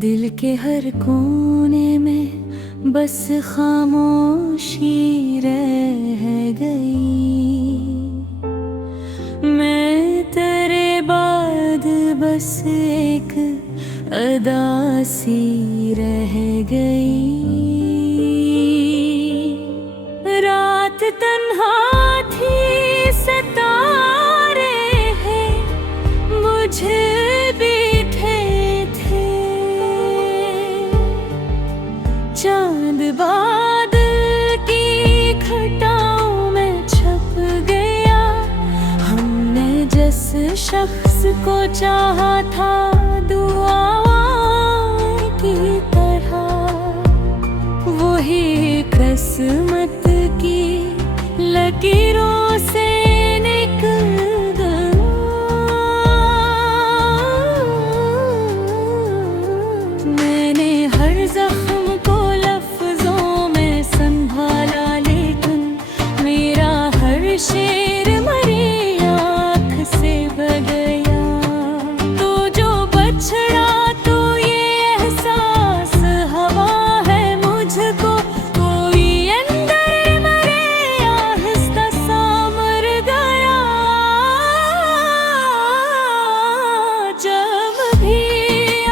दिल के हर कोने में बस खामोशी रह गई। मैं तेरे बाद बस एक अदा सी रह गई। रात तन्हा थी, सितारे हैं मुझे बीते थे। चांद बादल की घटाओं में छप गया। हमने जिस शख्स को चाहा था दुआओं की तरह, वही किस्मत की लकीरों से निकल गया। मैंने हर जख्म को लफ्जों में संभाला, लेकिन मेरा हर शेर मरी आँख से बह गया। तो जो बछड़ा तो ये एहसास हवा है मुझको, कोई अंदर मरे आहिस्ता सा मर गया। जब भी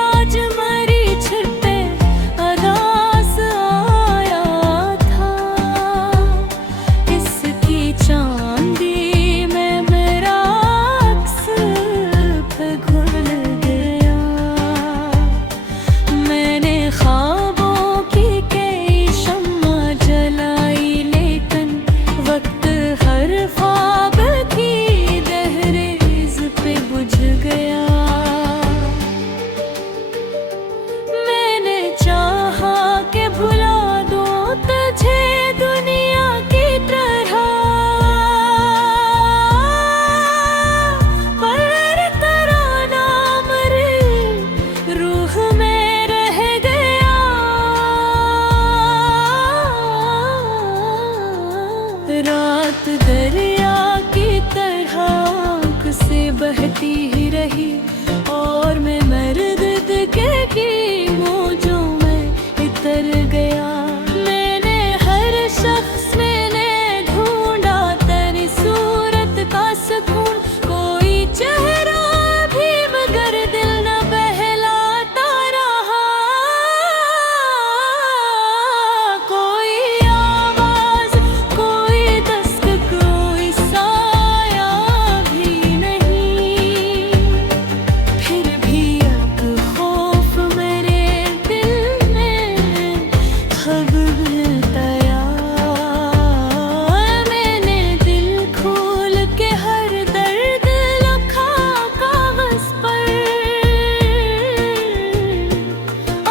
आज मरी छिपे अदास आया था, इसकी चांदी में मेरा अक्स घुल गया। मैंने ख्वाबों की कई शम्मा जलाई, लेकिन वक्त हर ख्वाब की दहलीज पे बुझ गया। मैंने चाहा कि भुला दूं तुझे दुनिया की तरह, पर तराना मेरी रूह में रह गया। रात दरिया की तरह आँख से बहती ही रही, और मैं मर्द के मौजों में इतर गया। मैंने हर शख्स में ढूंढा तेरी सूरत का सुकून, कोई चेहरा भी मगर दिल न बहलाता रहा। कोई आवाज, कोई दस्तक, कोई साया भी नहीं। फिर भी एक खौफ मेरे दिल में खब गया। मैंने दिल खोल के हर दर्द लिखा कागज पर,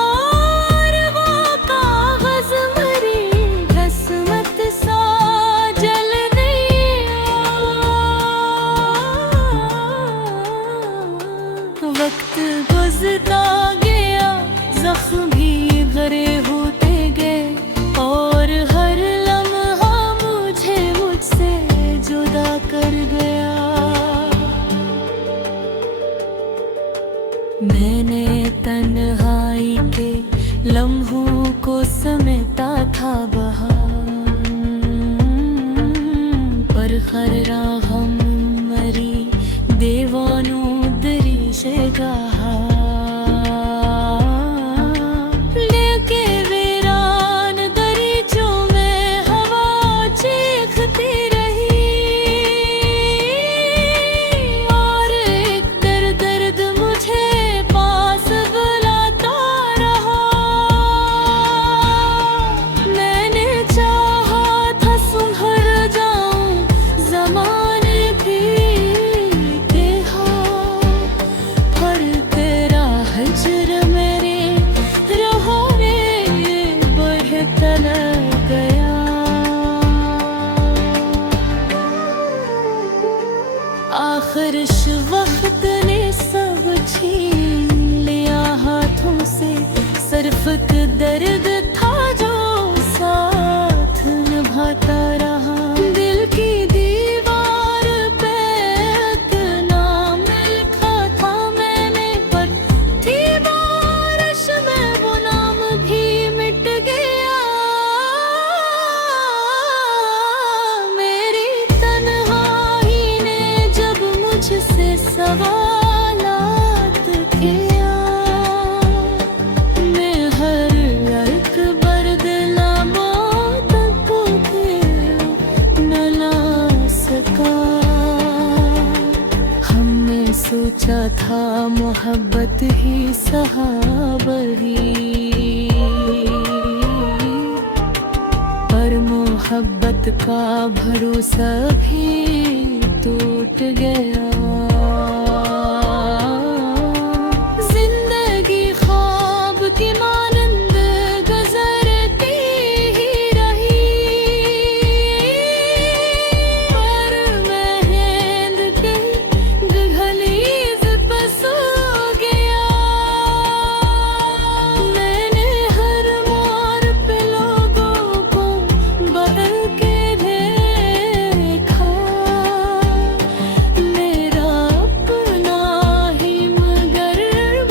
और वो कागज मरी किस्मत सा जल गया। वक्त गुजरता गया, जख्म भी गहरे होते गए, और हर लम्हा मुझे मुझसे जुदा कर गया। मैंने तन्हाई के लम्हों को समेटा था बहार, पर हर राहम मरी देवानों दरिशे गहा। लेके वीरान दरीचों में हवा चीखती रही, और एक दर्द मुझे पास बुलाता रहा। मैंने चाहा था सुधर जाऊं ज़माने भी देखा, पर तेरा हिज्र मेरे राहों में बढ़ता गया। आखिर इस वक्त ने सब छीन लिया हाथों से, सिर्फ एक दर्द था जो साथ निभाता रहा। दिल की दीवार पे एक नाम लिखा था मैंने, पर थी बारिश सवालात किया। मैं हर एक बरदलामो तक न ला सका। हमने सोचा था मोहब्बत ही सहाबरी, पर मोहब्बत का भरोसा भी टूट गया। जिंदगी ख्वाब की मानंद गुजरती ही रही, पर मैं नींद की दहलीज पर सो गया। मैंने हर मोड़ पे लोगों को बदल के देखा। मेरा अपना ही मगर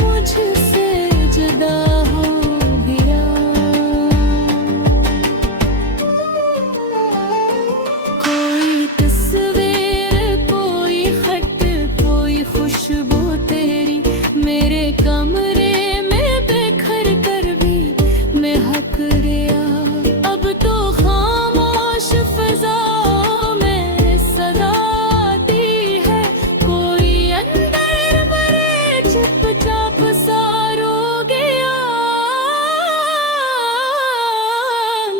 मुझसे जुदा हो गया। कोई तस्वीर, कोई खत, कोई खुशबू तेरी मेरे कमरे में बिखर कर भी मैं हक गया। अब तो खामोश फिजाओं में सदा आती है, कोई अंदर मरे चुपचाप सा रो गया।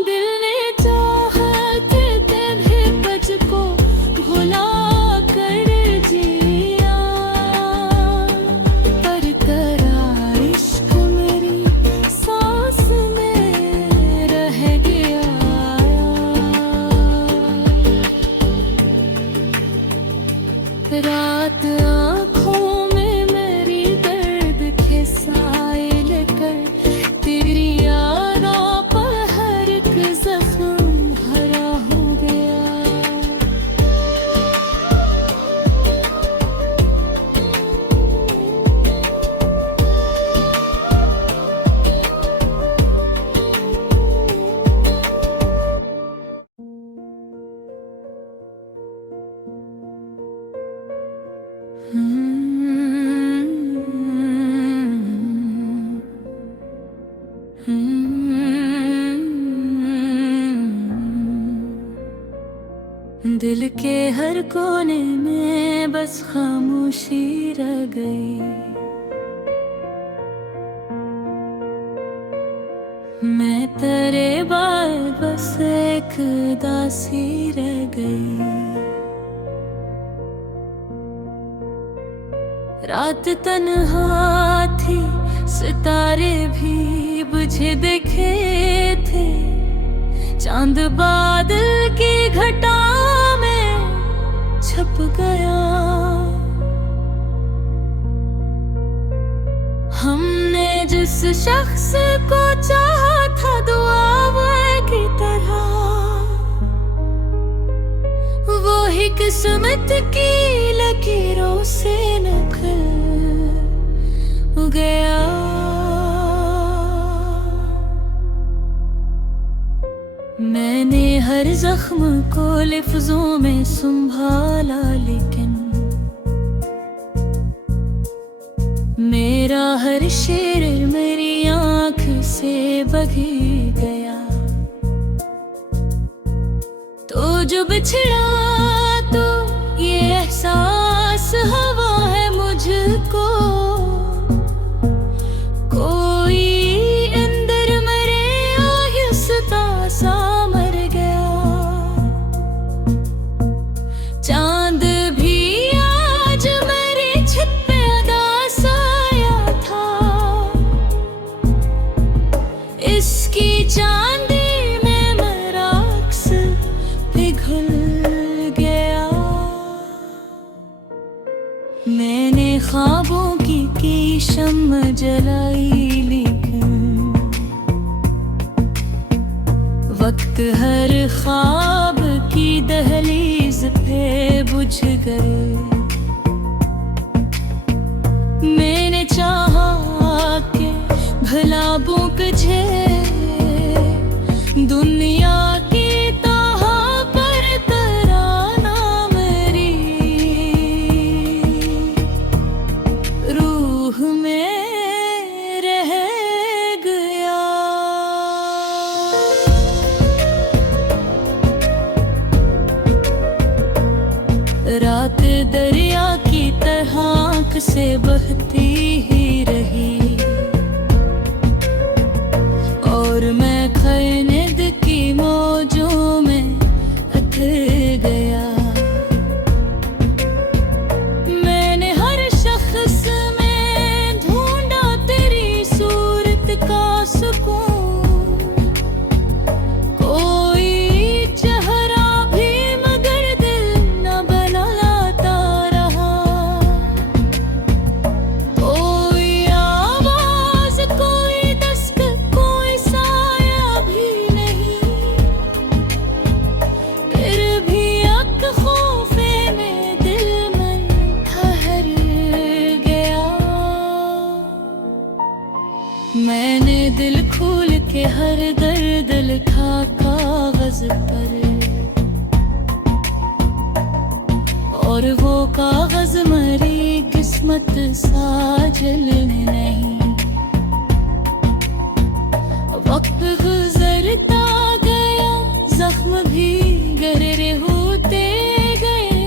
दिल ने चाहत तेरे बज को भुला कर जिया, पर तेरा इश्क मेरी सांस में रह गया। रात आँखों में मेरी दर्द के साए लेकर तेरी यादों पर हर एक जख्म भरा हो गया। दिल के हर कोने में बस खामोशी रह गई। मैं तेरे बाद बस एक दासी रह गई। रात तन्हा थी, सितारे भी बुझे दिखे थे। चांद बादल की घटा में छप गया। हमने जिस शख्स को चाहा था दुआ की तरह, वो ही किस्मत की लकीरों से निकल गया। मैंने हर जख्म को लफ्जों में संभाला, लेकिन मेरा हर शेर मेरी आँख से बगी गया। तो जो बिछड़ा तो ये एहसास हवा है मुझको। कोई अंदर मरे आहिस्ता सा मर गया। चांद भी आज मेरी छत पे उदास आया था। इसकी चांदी में मेरा अक्स पिघल गया। मैंने ख्वाबों की शम्म जलाई, लेकिन वक्त हर ख्वाब की दहलीज पे बुझ गए। मैंने चाहा कि भला बुझे दुनिया की ताहा पर तराना मेरी। रात दरिया की तरह आँख से बहती ही रही, और मैं खोए नींद की मौजों में उतर गया। मैंने हर शख्स में ढूंढा तेरी सूरत का सुकून, कोई चेहरा भी मगर दिल न बनाता रहा, कोई आवाज कोई दस्तक कोई साया भी नहीं, फिर भी अक खौफे में दिल मन ठहर गया। मैंने दिल खोल के हर दर्द लिखा कागज पर, और वो कागज मरी किस्मत सा जलने नहीं। वक्त गुजरता गया, जख्म भी गहरे होते गए,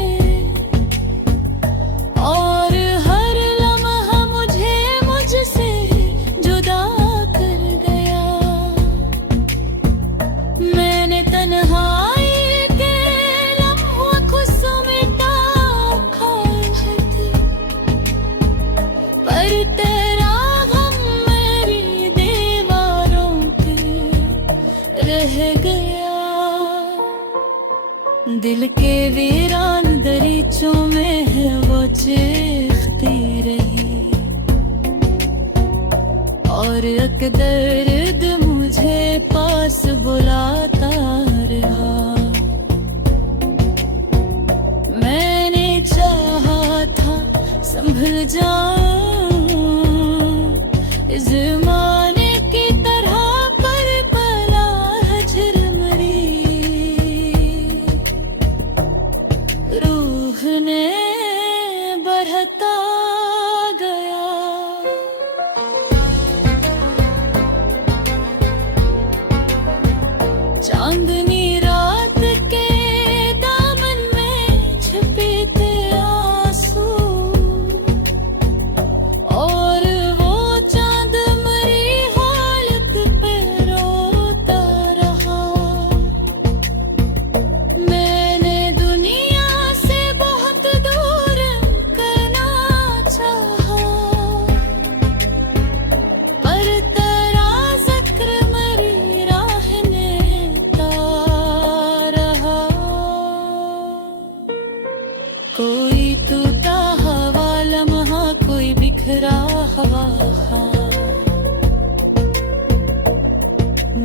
और हर लम्हा मुझे मुझसे जुदा कर गया। मैंने तन्हाई के लम्हों को समेटा ख्वाहिश थी, पर तेरा गम मेरी दीवारों पे रह गया। दिल के वीरान दरीचों में है वो चीखती रही, और एक दर्द मुझे पास बुलाता रहा। मैंने चाहा था संभल जाऊं इस ज़माने की तरह, पर पला है झिलमिली रूह ने बढ़ता गया। चांदनी रात के दामन में छिपे थे आंसू, और वो चांद मरी हालत पे रोता रहा। मैंने दुनिया से बहुत दूर करना चाहा, पर तेरा जिक्र मेरी राह ने रहा। कोई टूटा हवा लम्हा, कोई बिखरा हवा ख्वाब,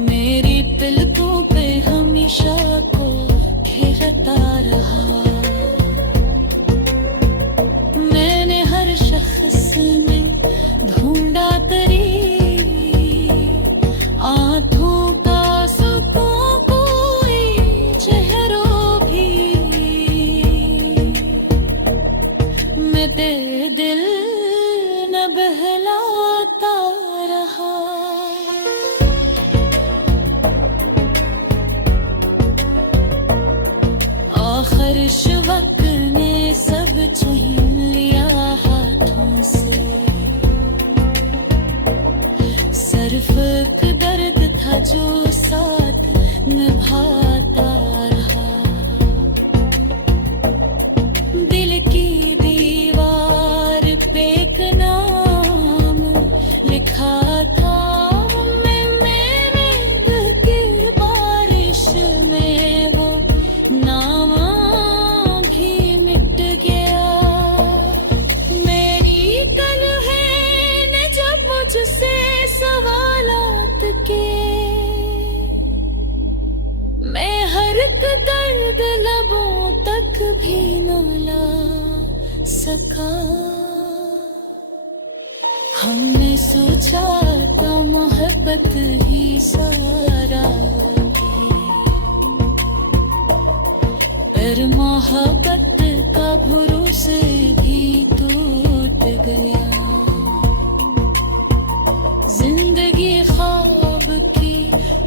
मेरी पलकों पे हमेशा को घेरता रहा। मैंने हर शख्स में ढूंढा तेरी आँखों का सुकून, कोई चेहरों भी मेरे दिल न बहलाता रहा। आखिर शवक ने सब छीन लिया हाथों से, सिर्फ एक दर्द था जो साथ निभाता रहा। दिल की दीवार पे एक नाम लिखा था, मैं मेरे दिल की बारिश में वो नाम भी मिट गया। मेरी तन्हाई ने जब मुझसे सवालात के, मैं हर एक दर्द लबों तक भी न ला सका। हमने सोचा था मोहब्बत ही सारा है, पर मोहब्बत का भरोसे भी टूट गया। जिंदगी ख्वाब की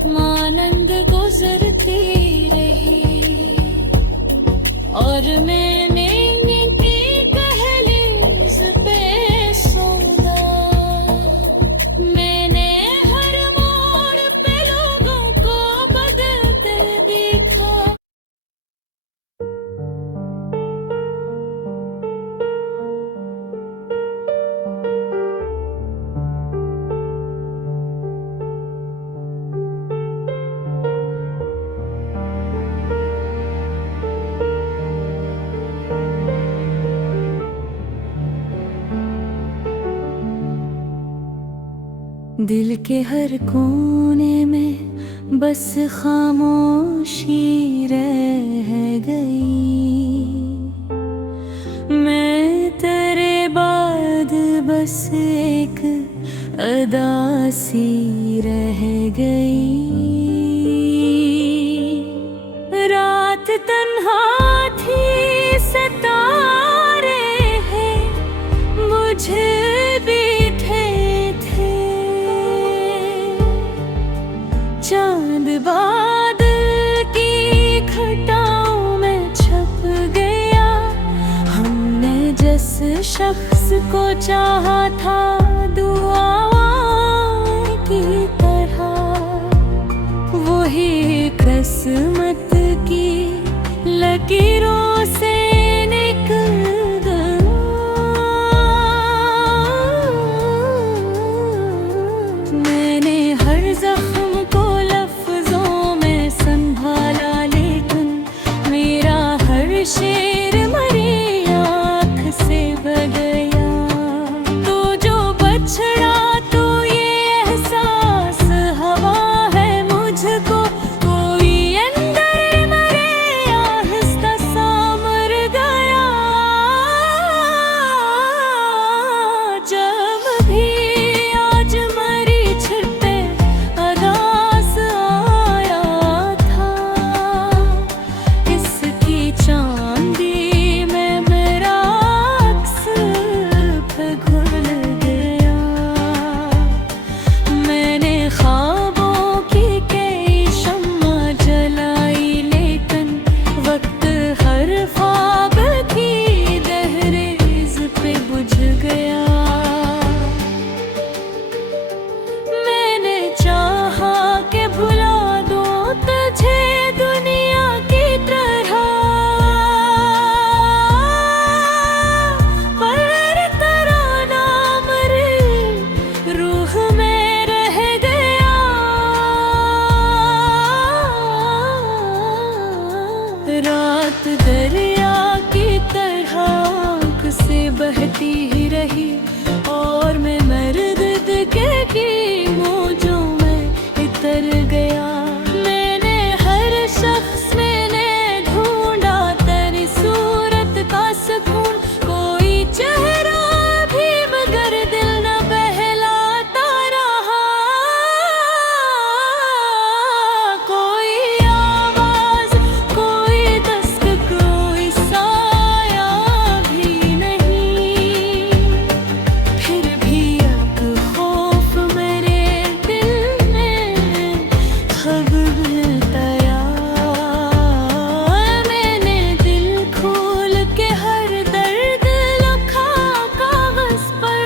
मानंद गुजरती रही, और मैंने ये दिल के हर कोने में बस खामोशी रह गई। मैं तेरे बाद बस एक अदा सी रह गई। रात तन्हा थी, सितारे हैं, मुझे भी थे। चांद बादल की घटाओं में छप गया। हमने जिस शख्स को चाहा था दुआओं की तरह, वही किस्मत की लकीरों से निकल गया। मैंने हर जख्म को लफ्जों में संभाला, लेकिन मेरा हर शेर मरी आँख से बह गया। तो जो बछड़ा तो ये एहसास हवा है मुझको, कोई अंदर मरे आहिस्ता सा मर गया। जब भी आज मरी छिपे अदास आया था, इसकी चांदी में मेरा अक्स घुल गया। मैंने ख्वाबों की कई शम्मा जलाई, लेकिन वक्त हर ख्वाब की दहलीज पे बुझ गया। मैंने चाहा कि भुला दूं तुझे दुनिया की तरह, पर तराना मरे रूह में रह गया। रात दरिया की तरह आँख से बहती ही रही, और मैं मर्द के मौजों में इतर गया। मैंने हर शख्स में ढूंढा तेरी सूरत का सुकून, कोई चेहरा भी मगर दिल न बहलाता रहा। कोई आवाज, कोई दस्तक, कोई साया भी नहीं। फिर भी अब खौफ मेरे दिल में खब गया। मैंने दिल खोल के हर दर्द लिखा कागज पर,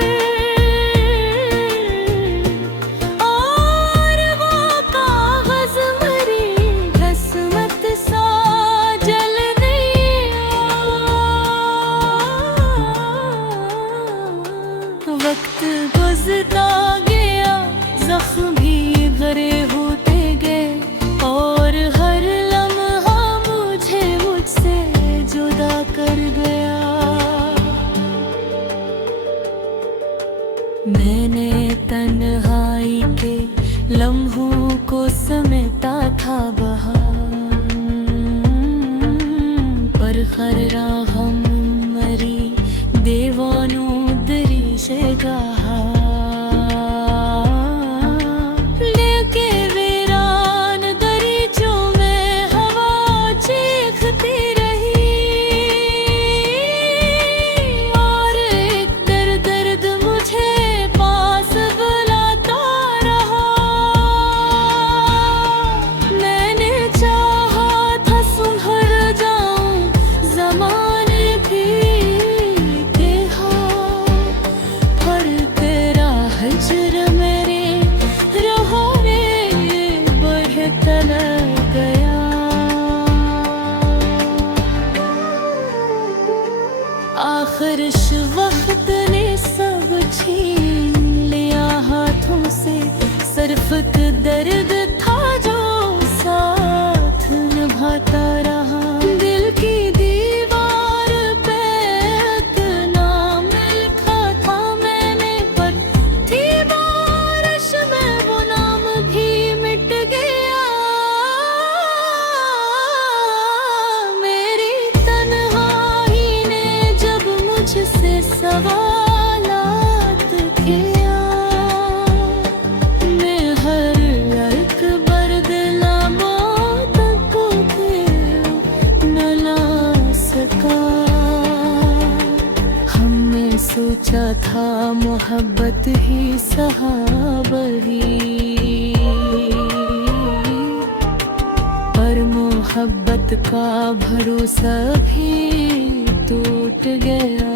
और वो कागज मरी किस्मत सा जल गया। वक्त गुजरता गया, जख्म भी भरे होते गए, और हर लम्हा मुझे मुझसे जुदा कर गया। मैंने तन्हाई के लम्हों को समेटा था बहार, पर खर्रा हम मरी देवानों दरिशे गहा। लेके वीरान दरीचों में हवा चीखती रही, और एक दर्द मुझे पास बुलाता रहा। मैंने चाहा था सुधर जाऊं ज़माने की हाथ, पर तेरा हिज्र मेरे राहों में बढ़ता गया। आखिर इस वक्त ने सब छीन लिया हाथों से, सिर्फ दर्द था जो साथ निभाता रहा। दिल की दीवार पे इतना लिखा था मैंने, पर थी बारिश सवालात किया मैं हर एक बरदलामो तक न ला सका हमने सोचा था मोहब्बत ही सहाबही पर मोहब्बत का भरोसा भी टूट गया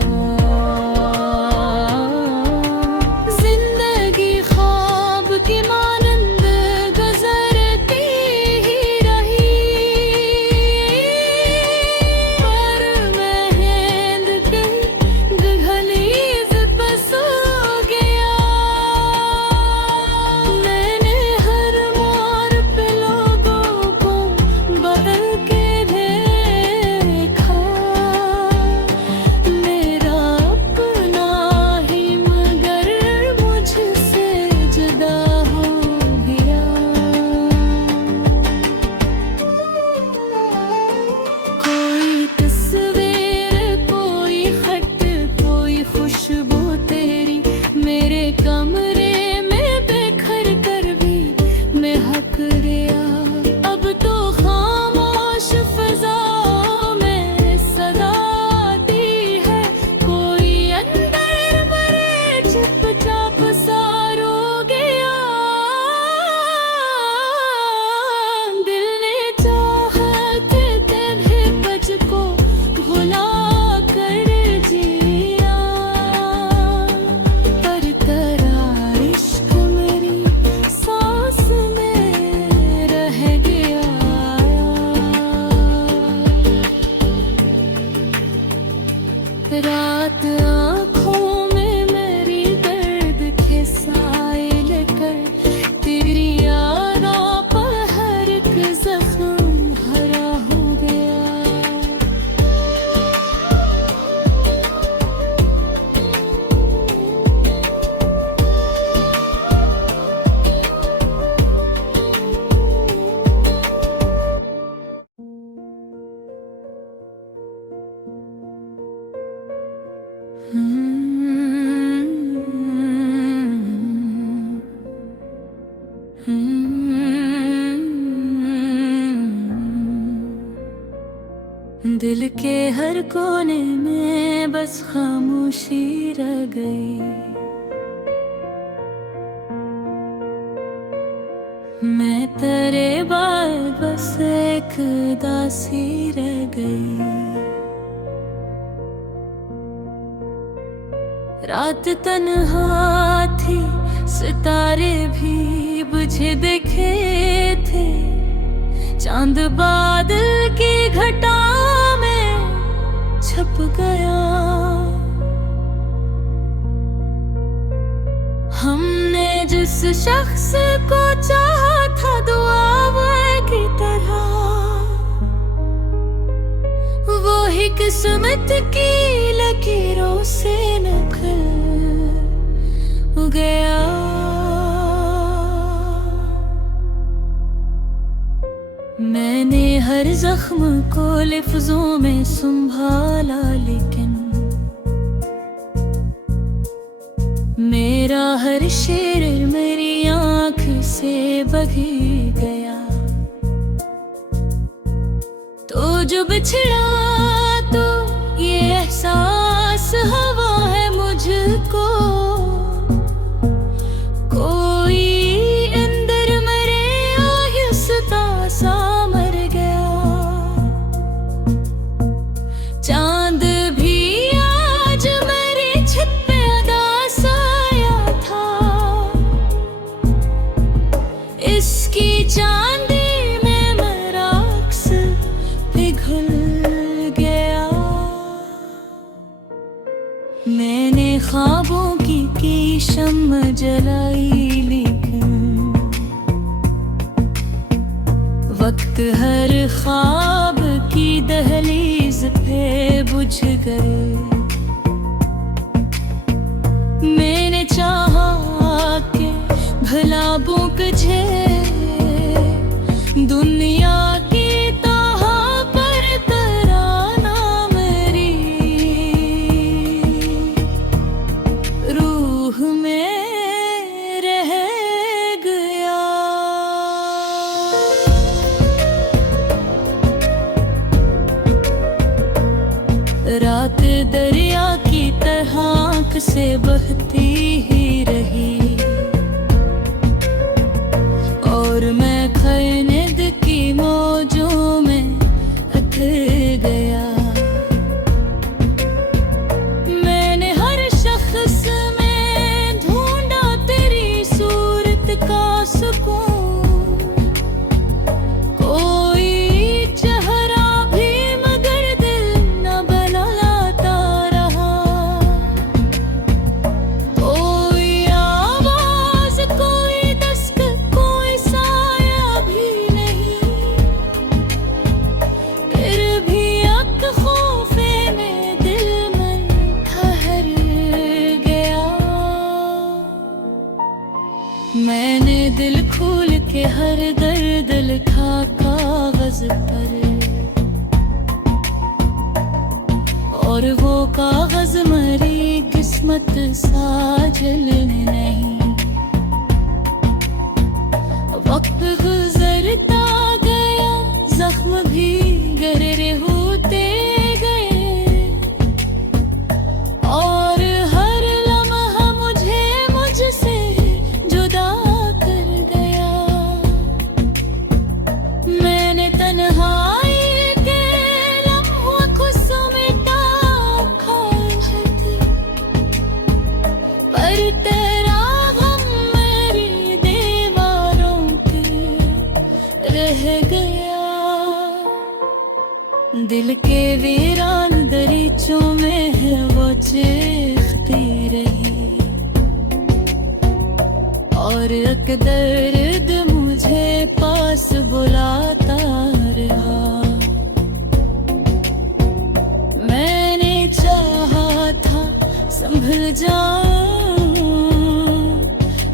जिंदगी ख्वाब की मानंद गुजरती ही रही पर मैं नींद की गहलीज पर सो गया मैंने हर मोड़ पे लोगों को बदल के देखा मेरा अपना ही मगर मुझसे जुदा हो गया कोई तस्वीर कोई खत कोई खुशबू तेरी मेरे कमरे में बिखर कर भी मैं हक गया अब तो खामोश फिजाओं में सदा आती है कोई अंदर मरे चुपचाप सा रो गया दिल ने चाहत तेरे बज को भुला कर जिया पर तेरा इश्क मेरी सांस में रह गया रात आँखों में मेरी दर्द के साए लेकर तेरी यादों पर हर एक जख्म हरा हो गया दिल के हर कोने में बस खामोशी रह गई मैं तेरे बाद बस एक दासी रह गई रात तन्हा थी सितारे भी बुझे दिखे थे चांद बादल की घटा में छप गया हमने जिस शख्स को चाहा था दुआ की तरह वो ही किस्मत की लकीरों से निकल गया मैंने हर जख्म को लफ्जों में संभाला लेकिन मेरा हर शेर मेरी आँख से बही गया तो जो बिछड़ा तो ये एहसास हवा है मुझको कोई अंदर मरे आहिस्ता सा मर गया चांद भी आज मेरी छत पे उदास आया था इसकी चांदी में मेरा अक्स पिघल गया मैंने ख्वाबों की शम्म जलाई लेकिन वक्त हर ख्वाब की दहलीज पे बुझ गए मैंने चाहा कि भला बुझे दुनिया की ताहा पर तराना मेरी हर दर्द लिखा कागज पर, और वो कागज मरी किस्मत साजल नहीं। वक्त गुजरता गया, जख्म भी गहरे होते गए, और हर लम्हा मुझे मुझसे जुदा कर गया। मैंने तन्हाई के लम्हों को समेटा ख्वाहिश थी, पर तेरा गम मेरी दीवारों पे रह गया। दिल के वीरान दरीचों में है वो चीखती रही, और एक दर्द मुझे पास बुलाता रहा। मैंने चाहा था संभल जाऊं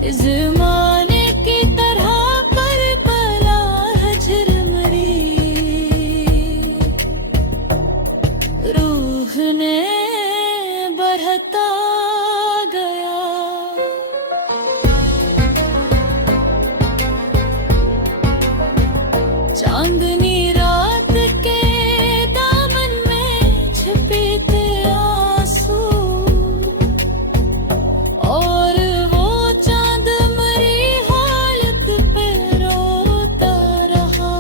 इस ज़माने की तरह, पर पला हजर मरी रूह ने बढ़ता गया। चांदनी रात के दामन में छिपे थे आंसू, और वो चांद मरी हालत पे रोता रहा।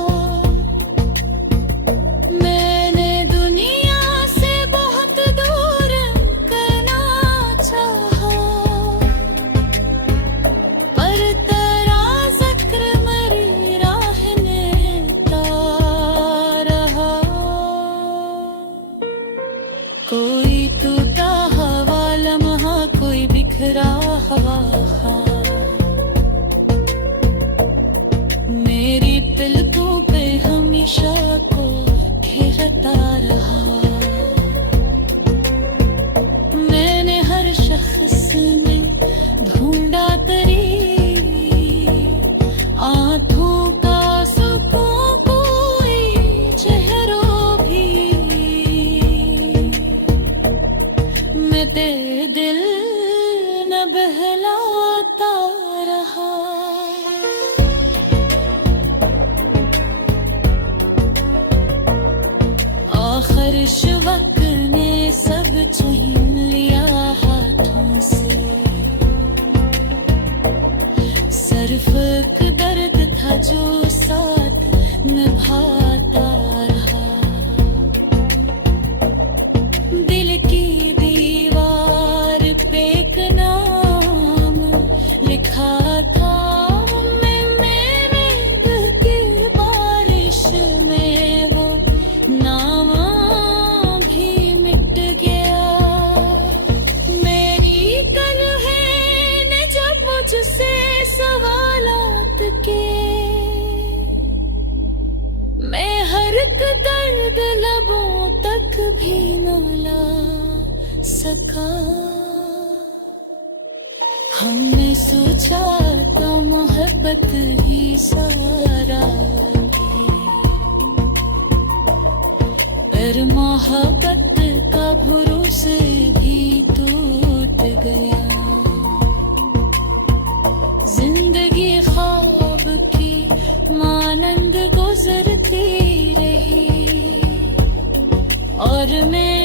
मैंने दुनिया से बहुत दूर करना चाहा, पर तेरा जिक्र मेरी राह ने रहा। कोई टूटा हवा लम्हा, कोई बिखरा हवा ख्वाब, मेरी पलकों पे हमेशा को घेरता रहा। मैंने हर शख्स में ढूंढा तेरी आंखों का सुकून, कोई चेहरों भी मैं तेरे दिल न बहलाता रहा। आखिर शवक ने सब छीन लिया हाथों से, सिर्फ एक दर्द था जो साथ निभाता रहा। दिल की दीवार पे एक नाम लिखा था, मेरे दिल की बारिश में वो नाम भी मिट गया। मेरी तन्हाई ने जब मुझसे सवालात के, मैं हर एक दर्द लबों तक भी न ला सका। हमने सोचा था मोहब्बत ही सारा है, पर मोहब्बत का भरोसे भी टूट गया। जिंदगी ख्वाब की मानंद गुजरती रही, और मैं